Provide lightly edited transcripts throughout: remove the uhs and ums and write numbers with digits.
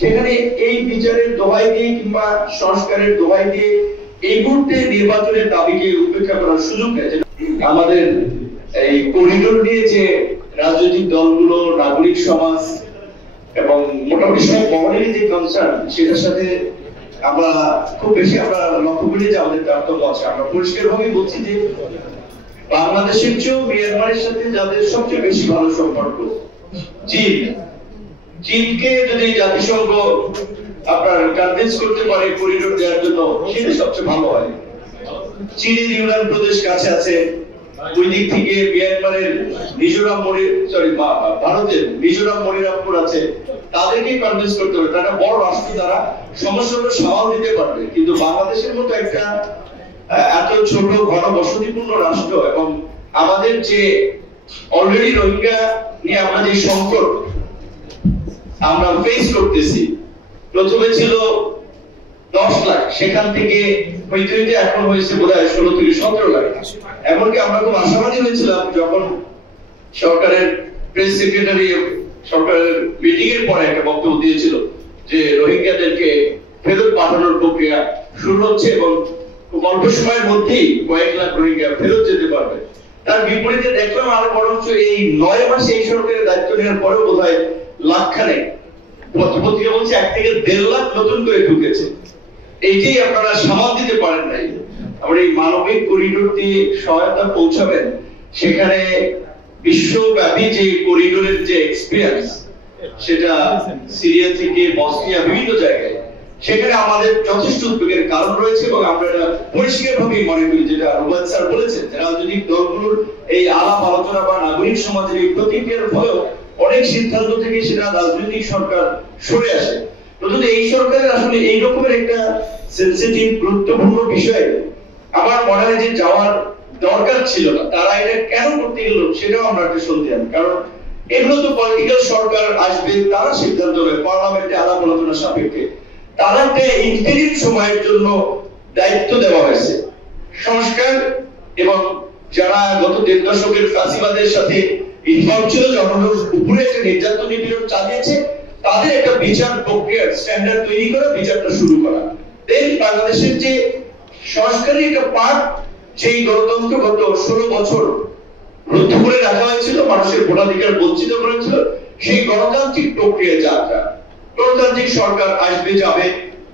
সেখানে এই বিচারের দোহাই দিয়ে কিংবা সংস্কারের দোহাই দিয়ে এই মুহূর্তে নির্বাচনের দাবিকে উপেক্ষা করার সুযোগ নেই। আমাদের এই করিডোর নিয়ে যে রাজনৈতিক দলগুলো, নাগরিক সমাজ এবং মোটামুটি সব মহলের যে কনসার্ন, সেটার সাথে আমরা খুব বেশি আমরা লক্ষ্য করি যে আমাদের তারতম্য আছে। আমরা পরিষ্কারভাবে বলছি যে বাংলাদেশের চেয়েও মিয়ানমারের সাথে যাদের সবচেয়ে বেশি ভালো সম্পর্ক চীনকে যদি জাতিসংঘ আপনার কনভিন্স করতে পারে করিডোর দেওয়ার জন্য, সেটা সবচেয়ে ভালো হয়। চীনের ইউনান প্রদেশ কাছে আছে, ওই দিক থেকে মিয়ানমারের ভারতের মিজোরাম মনিরামপুর আছে, তাদেরকে কনভিন্স করতে হবে। তারা বড় রাষ্ট্র, তারা সমস্যাগুলো সামাল দিতে পারবে। কিন্তু বাংলাদেশের মতো একটা এত ছোট ঘনবসতিপূর্ণ রাষ্ট্র এবং আমাদের যে অলরেডি রোহিঙ্গা নিয়ে আমরা যে সংকট আমরা ফেস করতেছি, প্রথমে ছিল 10 লাখ, সেখান থেকে হইতে হইতে এখন হয়েছে বোধহয় 16 থেকে 17 লাখ। এমনকি আমরা খুব আশাবাদী হয়েছিলাম যখন সরকারের প্রেস সেক্রেটারি সরকারের মিটিং এর পরে একটা বক্তব্য দিয়েছিল যে রোহিঙ্গাদেরকে ফেরত পাঠানোর প্রক্রিয়া শুরু হচ্ছে এবং খুব অল্প সময়ের মধ্যেই কয়েক লাখ রোহিঙ্গা ফেরত যেতে পারবে। তার বিপরীতে দেখলাম আরো বরঞ্চ এই 9 মাসে এই সরকারের দায়িত্ব নেওয়ার পরেও বোধহয় লাখখানেক, পত্রিকা বলছে 1 থেকে 1.5 লাখ নতুন করে ঢুকেছে। এইটাই আপনারা সামাল দিতে পারেন নাই। আমরা এই মানবিক করিডোর দিয়ে সহায়তা পৌঁছাবেন, সেখানে বিশ্বব্যাপী যে করিডোরের যে এক্সপিরিয়েন্স, সেটা সিরিয়া থেকে বসনিয়া বিভিন্ন জায়গায়, সেখানে আমাদের যথেষ্ট উদ্বেগের কারণ রয়েছে এবং আমরা এটা পরিষ্কারভাবেই মনে করি, যেটা রুবাদ স্যার বলেছেন, যে রাজনৈতিক দলগুলোর এই আলাপ আলোচনা বা নাগরিক সমাজের এই প্রতিক্রিয়ার ফলেও অনেক সিদ্ধান্ত থেকে সেটা রাজনৈতিক সরকার সরে আসে। কিন্তু এই সরকারের আসলে এই রকমের একটা সেনসিটিভ গুরুত্বপূর্ণ বিষয় আমার মনে হয় যে যাওয়ার দরকার ছিল না। তারা এটা কেন করতে গেল সেটাও আমরা একটা সন্দেহ, কারণ এগুলো তো পলিটিক্যাল সরকার আসবে, তারা সিদ্ধান্ত নেবে পার্লামেন্টে আলাপ আলোচনা সাপেক্ষে। তারা একটা ইন্টারিম সময়ের জন্য দায়িত্ব দেওয়া হয়েছে। সংস্কার এবং যারা গত 1.5 দশকের ফাঁসিবাদের সাথে ইনভলভ ছিল, জনগণের উপরে একটা নির্যাতন নিপীড়ন চালিয়েছে, তাদের একটা বিচার প্রক্রিয়ার স্ট্যান্ডার্ড তৈরি করা, বিচারটা শুরু করা। দেন বাংলাদেশের যে সংস্কারের একটা পার্ট, সেই গণতন্ত্র গত 16 বছর রুদ্ধ করে রাখা হয়েছিল, মানুষের ভোটাধিকার বঞ্চিত করেছিল, সেই গণতান্ত্রিক প্রক্রিয়া যাত্রা। গণতান্ত্রিক সরকার আসবে যাবে,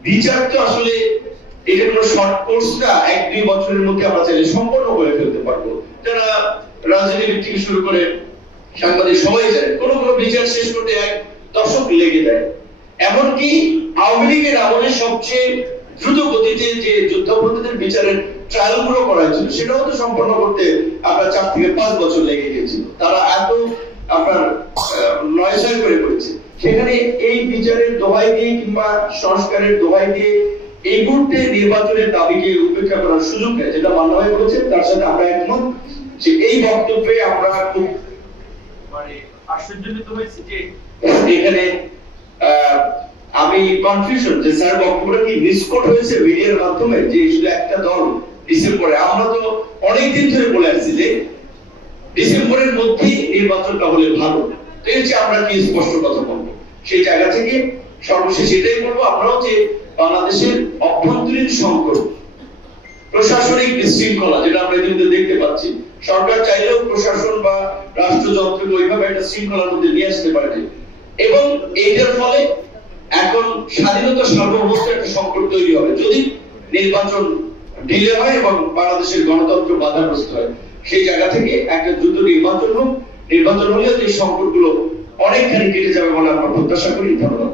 বিচার তো আসলে এটা কোনো শর্ট কোর্স না, 1-2 বছরের মধ্যে আমরা চাইলে সম্পন্ন করে ফেলতে পারবো। যারা রাজনীতি থেকে শুরু করে সাংবাদিক সবাই জানে কোনো বিচার শেষ করতে 1 দশক লেগে যায়। এমনকি আওয়ামী লীগের আমলে সবচেয়ে দ্রুত গতিতে যে যুদ্ধাপরাধীদের বিচারের ট্রায়াল গুলো করা হয়েছিল, সেটাও তো সম্পন্ন করতে আপনার 4 থেকে 5 বছর লেগে গিয়েছিল। তারা এত আপনার নয়ছয় করে করেছে। সেখানে এই বিচারের দোহাই দিয়ে কিংবা সংস্কারের দোহাই দিয়ে এই মুহূর্তে নির্বাচনের দাবিকে উপেক্ষা করার সুযোগ নেই, যেটা মান্না ভাই বলেছেন, তার সাথে আমরা একমত। যে এই বক্তব্যে আমরা খুব মানে আশ্চর্যজনিত হয়েছি যে এখানে আমি কনফিউশন যে স্যার বক্তব্যটা কি মিসকোট হয়েছে মিডিয়ার মাধ্যমে, যে শুধু একটা দল ডিসেম্বরে। আমরা তো অনেকদিন ধরে বলে আসছি যে ডিসেম্বরের মধ্যেই নির্বাচনটা হলে ভালো। তো এই যে আমরা কি স্পষ্ট কথা বলবো, সেই জায়গা থেকে সর্বশেষ এটাই বলবো, আমরাও যে বাংলাদেশের অভ্যন্তরীণ সংকট, প্রশাসনিক বিশৃঙ্খলা, যেটা আমরা এদিকে দেখতে পাচ্ছি, সরকার চাইলেও প্রশাসন বা রাষ্ট্রযন্ত্রকে ওইভাবে একটা শৃঙ্খলার মধ্যে নিয়ে আসতে পারে, এবং এইটার ফলে এখন স্বাধীনতা সার্বভৌমত্বের একটা সংকট তৈরি হবে যদি নির্বাচন ডিলে হয় এবং বাংলাদেশের গণতন্ত্র বাধাগ্রস্ত হয়। সেই জায়গা থেকে একটা দ্রুত নির্বাচন হোক, নির্বাচন হলে এই সংকটগুলো অনেকখানি কেটে যাবে বলে আমরা প্রত্যাশা করি। ধন্যবাদ।